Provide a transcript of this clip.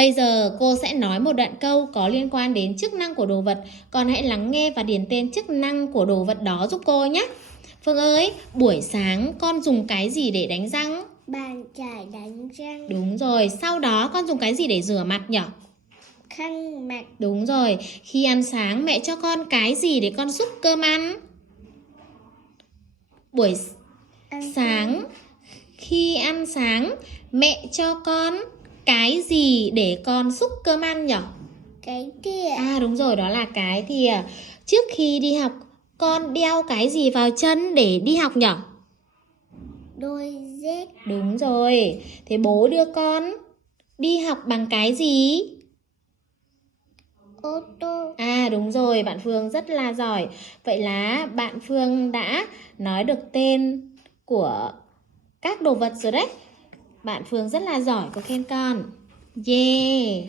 Bây giờ cô sẽ nói một đoạn câu có liên quan đến chức năng của đồ vật. Con hãy lắng nghe và điền tên chức năng của đồ vật đó giúp cô nhé. Phương ơi, buổi sáng con dùng cái gì để đánh răng? Bàn chải đánh răng. Đúng rồi, sau đó con dùng cái gì để rửa mặt nhỉ? Khăn mặt. Đúng rồi, khi ăn sáng mẹ cho con cái gì để con xúc cơm ăn? Buổi sáng, khi ăn sáng mẹ cho con cái gì để con xúc cơm ăn nhỉ? Cái thìa. À đúng rồi, đó là cái thìa. Trước khi đi học con đeo cái gì vào chân để đi học nhỉ? Đôi dép. Đúng rồi. Thế bố đưa con đi học bằng cái gì? Ô tô. À đúng rồi, bạn Phương rất là giỏi. Vậy là bạn Phương đã nói được tên của các đồ vật rồi đấy. Bạn Phương rất là giỏi, cô khen con. Yeah.